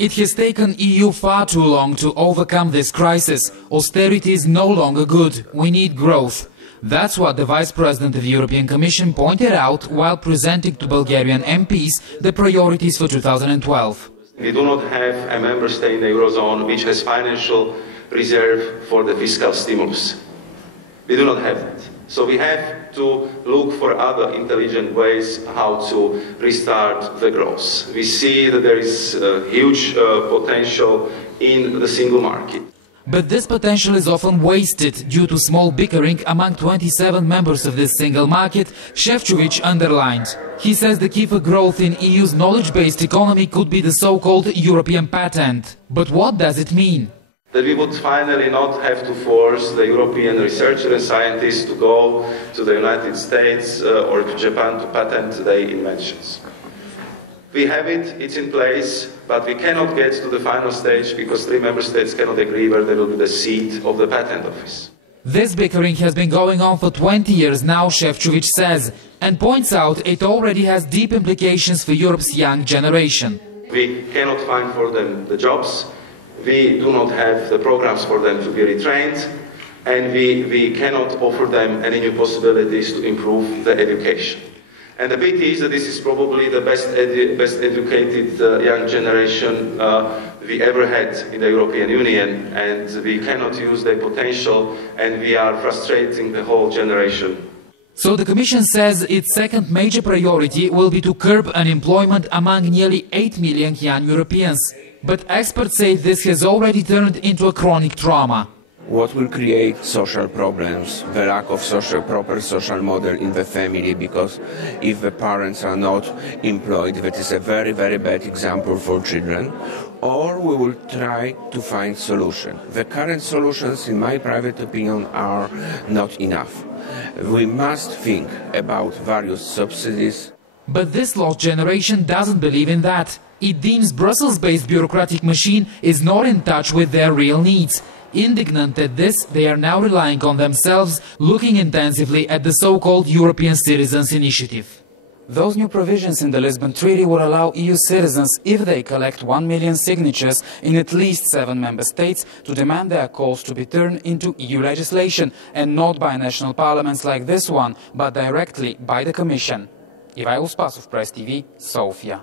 It has taken EU far too long to overcome this crisis. Austerity is no longer good. We need growth. That's what the Vice President of the European Commission pointed out while presenting to Bulgarian MPs the priorities for 2012. We do not have a member state in the Eurozone which has financial reserve for the fiscal stimulus. We do not have that. So we have to look for other intelligent ways how to restart the growth. We see that there is huge potential in the single market. But this potential is often wasted due to small bickering among 27 members of this single market, Šefčovič underlined. He says the key for growth in EU's knowledge-based economy could be the so-called European patent. But what does it mean? That we would finally not have to force the European researchers and scientists to go to the United States or to Japan to patent their inventions. We have it, it's in place, but we cannot get to the final stage because 3 member states cannot agree where there will be the seat of the patent office. This bickering has been going on for 20 years now, Šefčovič says, and points out it already has deep implications for Europe's young generation. We cannot find for them the jobs, we do not have the programs for them to be retrained, and we cannot offer them any new possibilities to improve their education. And the pity is that this is probably the best educated young generation we ever had in the European Union, and we cannot use their potential, and we are frustrating the whole generation. So the Commission says its second major priority will be to curb unemployment among nearly 8 million young Europeans. But experts say this has already turned into a chronic trauma. What will create social problems? The lack of proper social model in the family, because if the parents are not employed, that is a very, very bad example for children. Or we will try to find solution. The current solutions, in my private opinion, are not enough. We must think about various subsidies. But this lost generation doesn't believe in that. It deems Brussels-based bureaucratic machine is not in touch with their real needs. Indignant at this, they are now relying on themselves, looking intensively at the so-called European Citizens Initiative. Those new provisions in the Lisbon Treaty would allow EU citizens, if they collect 1 million signatures in at least 7 member states, to demand their calls to be turned into EU legislation, and not by national parliaments like this one, but directly by the Commission. Ivailo Spasov, Press TV, Sofia.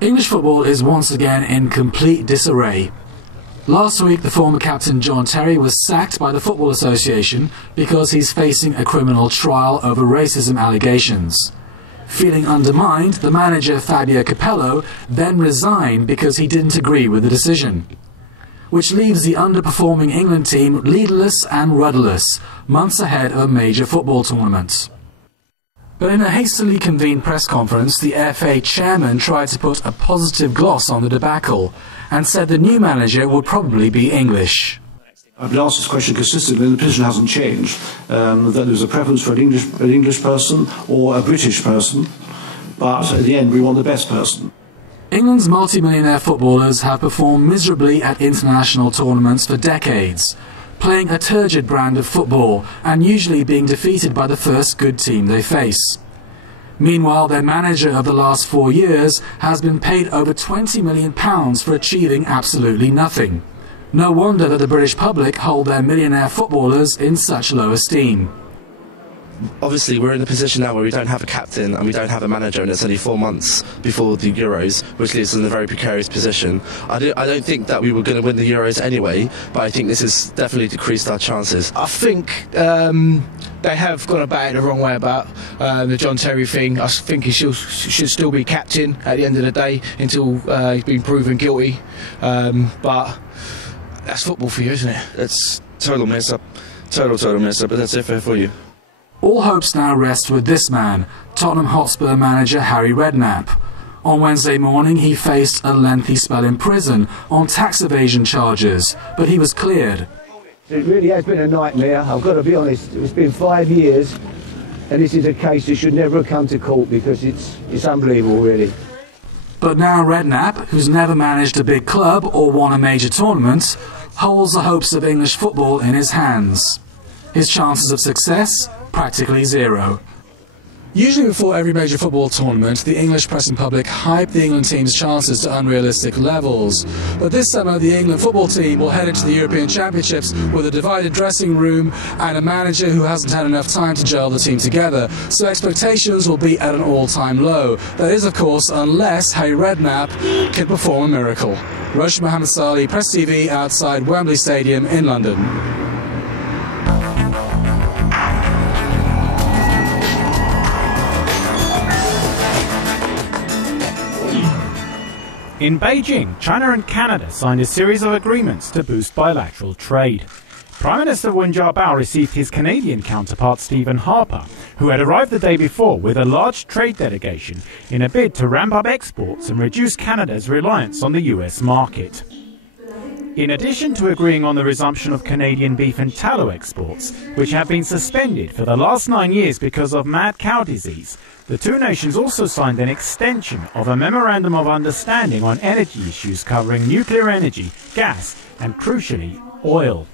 English football is once again in complete disarray. Last week, the former captain John Terry was sacked by the Football Association because he's facing a criminal trial over racism allegations. Feeling undermined, the manager Fabio Capello then resigned because he didn't agree with the decision, which leaves the underperforming England team leaderless and rudderless, months ahead of a major football tournament. But in a hastily convened press conference, the FA chairman tried to put a positive gloss on the debacle and said the new manager would probably be English. I've been asked this question consistently and the position hasn't changed, that there's a preference for an English person or a British person, but at the end we want the best person. England's multi-millionaire footballers have performed miserably at international tournaments for decades, playing a turgid brand of football and usually being defeated by the first good team they face. Meanwhile, their manager of the last 4 years has been paid over £20 million for achieving absolutely nothing. No wonder that the British public hold their millionaire footballers in such low esteem. Obviously, we're in a position now where we don't have a captain and we don't have a manager, and it's only 4 months before the Euros, which leaves us in a very precarious position. I don't think that we were going to win the Euros anyway, but I think this has definitely decreased our chances. I think they have gone about it the wrong way about the John Terry thing. I think he should still be captain at the end of the day until he's been proven guilty. But that's football for you, isn't it? It's total mess up. Total mess up, but that's FA for you. All hopes now rest with this man, Tottenham Hotspur manager Harry Redknapp. On Wednesday morning, he faced a lengthy spell in prison on tax evasion charges, but he was cleared. It really has been a nightmare, I've got to be honest. It's been 5 years, and this is a case that should never have come to court because it's unbelievable, really. But now Redknapp, who's never managed a big club or won a major tournament, holds the hopes of English football in his hands. his chances of success practically zero. Usually before every major football tournament, the English press and public hype the England team's chances to unrealistic levels. But this summer, the England football team will head into the European Championships with a divided dressing room and a manager who hasn't had enough time to gel the team together. So expectations will be at an all-time low. That is, of course, unless Harry Redknapp can perform a miracle. Roshan Mohammed Salih, Press TV, outside Wembley Stadium in London. In Beijing, China and Canada signed a series of agreements to boost bilateral trade. Prime Minister Wen Jiabao received his Canadian counterpart Stephen Harper, who had arrived the day before with a large trade delegation in a bid to ramp up exports and reduce Canada's reliance on the US market. In addition to agreeing on the resumption of Canadian beef and tallow exports, which have been suspended for the last 9 years because of mad cow disease, the two nations also signed an extension of a Memorandum of Understanding on energy issues covering nuclear energy, gas and, crucially, oil.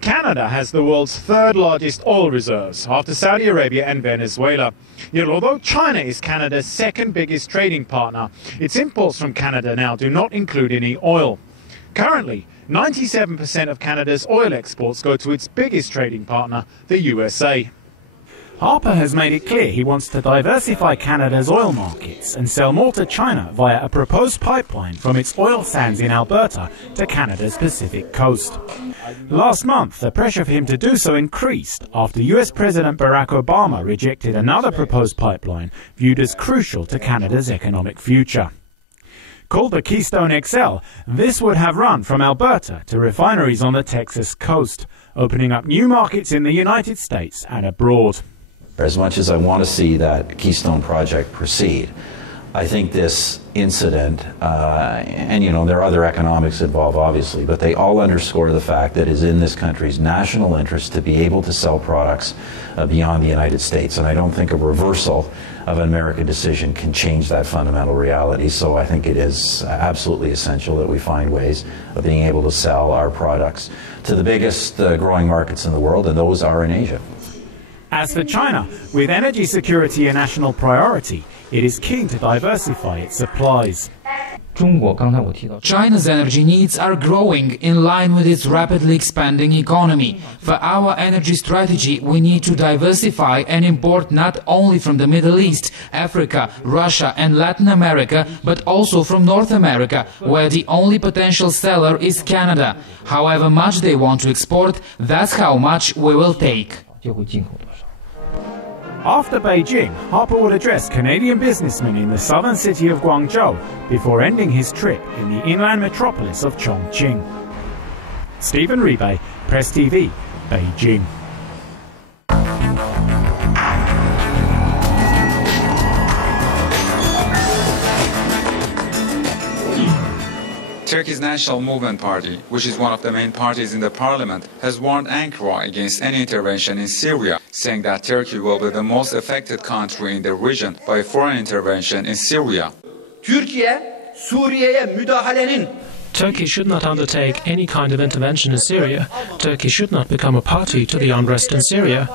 Canada has the world's third largest oil reserves, after Saudi Arabia and Venezuela. Yet although China is Canada's second biggest trading partner, its imports from Canada now do not include any oil. Currently, 97% of Canada's oil exports go to its biggest trading partner, the USA. Harper has made it clear he wants to diversify Canada's oil markets and sell more to China via a proposed pipeline from its oil sands in Alberta to Canada's Pacific coast. Last month, the pressure for him to do so increased after US President Barack Obama rejected another proposed pipeline viewed as crucial to Canada's economic future. Called the Keystone XL, this would have run from Alberta to refineries on the Texas coast, opening up new markets in the United States and abroad. As much as I want to see that Keystone project proceed, I think this incident, and you know, there are other economics involved obviously, but they all underscore the fact that it is in this country's national interest to be able to sell products beyond the United States. And I don't think a reversal of an American decision can change that fundamental reality. So I think it is absolutely essential that we find ways of being able to sell our products to the biggest growing markets in the world, and those are in Asia. As for China, with energy security a national priority, it is keen to diversify its supplies. China's energy needs are growing in line with its rapidly expanding economy. For our energy strategy, we need to diversify and import not only from the Middle East, Africa, Russia and Latin America, but also from North America, where the only potential seller is Canada. However much they want to export, that's how much we will take. After Beijing, Harper would address Canadian businessmen in the southern city of Guangzhou before ending his trip in the inland metropolis of Chongqing. Stephen Rebay, Press TV, Beijing. Turkey's National Movement Party, which is one of the main parties in the parliament, has warned Ankara against any intervention in Syria, saying that Turkey will be the most affected country in the region by foreign intervention in Syria. Turkey should not undertake any kind of intervention in Syria. Turkey should not become a party to the unrest in Syria.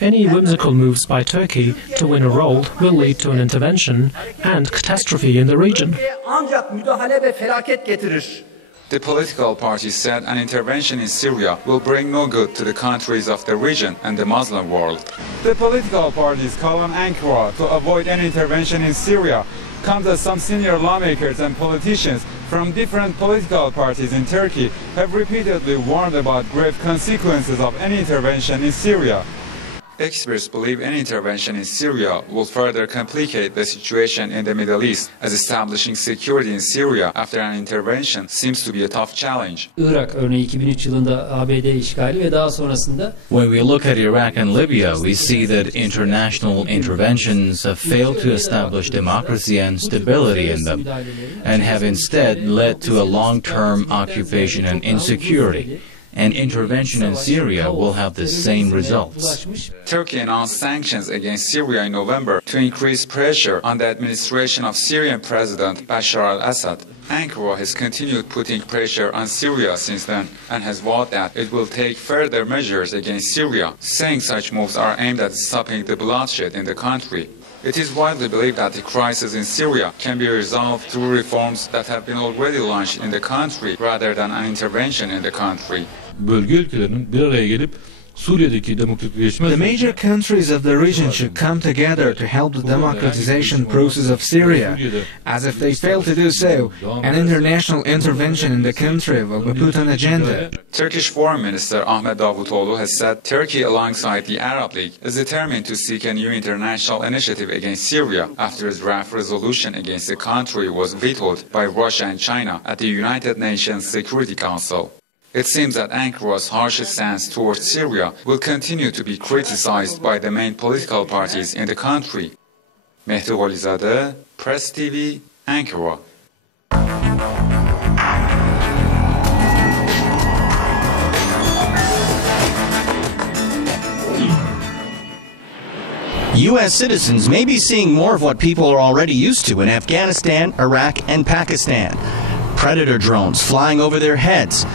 Any whimsical moves by Turkey to win a role will lead to an intervention and catastrophe in the region. The political party said an intervention in Syria will bring no good to the countries of the region and the Muslim world. The political parties call on Ankara to avoid any intervention in Syria. Comes as some senior lawmakers and politicians from different political parties in Turkey have repeatedly warned about grave consequences of any intervention in Syria. Experts believe any intervention in Syria will further complicate the situation in the Middle East, as establishing security in Syria after an intervention seems to be a tough challenge. Irak örneği 2003 yılında ABD işgali ve daha sonrasında When we look at Iraq and Libya, we see that international interventions have failed to establish democracy and stability in them, and have instead led to a long-term occupation and insecurity. And intervention in Syria will have the same results. Turkey announced sanctions against Syria in November to increase pressure on the administration of Syrian President Bashar al-Assad. Ankara has continued putting pressure on Syria since then and has vowed that it will take further measures against Syria, saying such moves are aimed at stopping the bloodshed in the country. It is widely believed that the crisis in Syria can be resolved through reforms that have been already launched in the country rather than an intervention in the country. Bölge ülkelerinin bir araya gelip Suriye'deki demokratikleşme... The major countries of the region should come together to help the democratization process of Syria, as if they fail to do so, an international intervention in the country will be put on agenda. Turkish Foreign Minister Ahmet Davutoğlu has said Turkey, alongside the Arab League, is determined to seek a new international initiative against Syria after a draft resolution against the country was vetoed by Russia and China at the United Nations Security Council. It seems that Ankara's harsh stance towards Syria will continue to be criticized by the main political parties in the country. Mehdi Gholizadeh, Press TV, Ankara. U.S. citizens may be seeing more of what people are already used to in Afghanistan, Iraq, and Pakistan. Predator drones flying over their heads.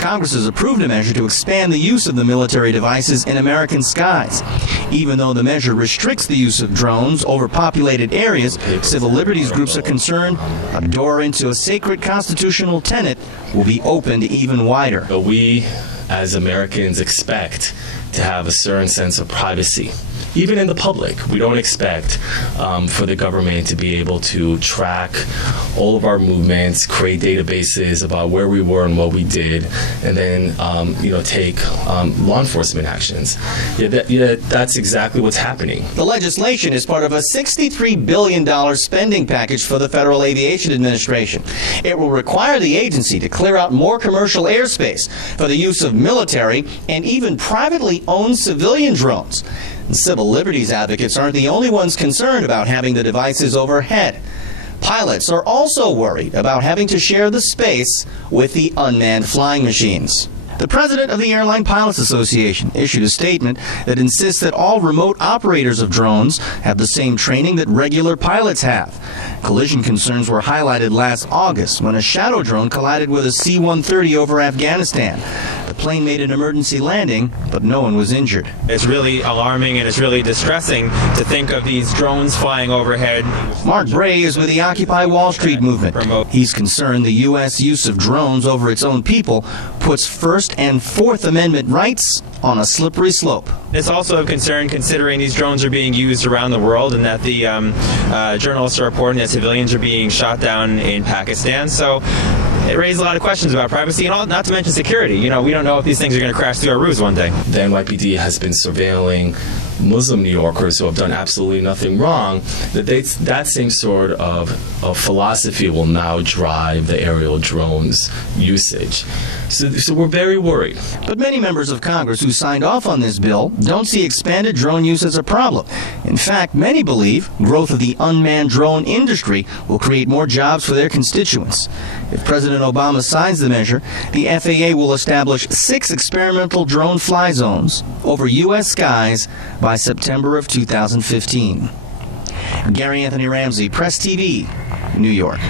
Congress has approved a measure to expand the use of the military devices in American skies. Even though the measure restricts the use of drones over populated areas, civil liberties groups are concerned a door into a sacred constitutional tenet will be opened even wider. But we, as Americans, expect to have a certain sense of privacy. Even in the public, we don't expect for the government to be able to track all of our movements, create databases about where we were and what we did, and then take law enforcement actions. That's exactly what's happening. The legislation is part of a $63 billion spending package for the Federal Aviation Administration. It will require the agency to clear out more commercial airspace for the use of military and even privately owned civilian drones. Civil liberties advocates aren't the only ones concerned about having the devices overhead. Pilots are also worried about having to share the space with the unmanned flying machines. The president of the Airline Pilots Association issued a statement that insists that all remote operators of drones have the same training that regular pilots have. Collision concerns were highlighted last August when a shadow drone collided with a C-130 over Afghanistan. The plane made an emergency landing, but no one was injured. It's really alarming and it's really distressing to think of these drones flying overhead. Mark Bray is with the Occupy Wall Street movement. He's concerned the U.S. use of drones over its own people puts First and Fourth Amendment rights on a slippery slope. It's also of concern considering these drones are being used around the world and that the journalists are reporting that civilians are being shot down in Pakistan. So it raises a lot of questions about privacy and all, not to mention security. We don't know if these things are going to crash through our roofs one day. The NYPD has been surveilling Muslim New Yorkers who have done absolutely nothing wrong. That same sort of philosophy will now drive the aerial drones usage. So we're very worried. But many members of Congress who signed off on this bill don't see expanded drone use as a problem. In fact, many believe growth of the unmanned drone industry will create more jobs for their constituents. If President Obama signs the measure, the FAA will establish 6 experimental drone fly zones over U.S. skies by September of 2015. Gary Anthony Ramsey, Press TV, New York.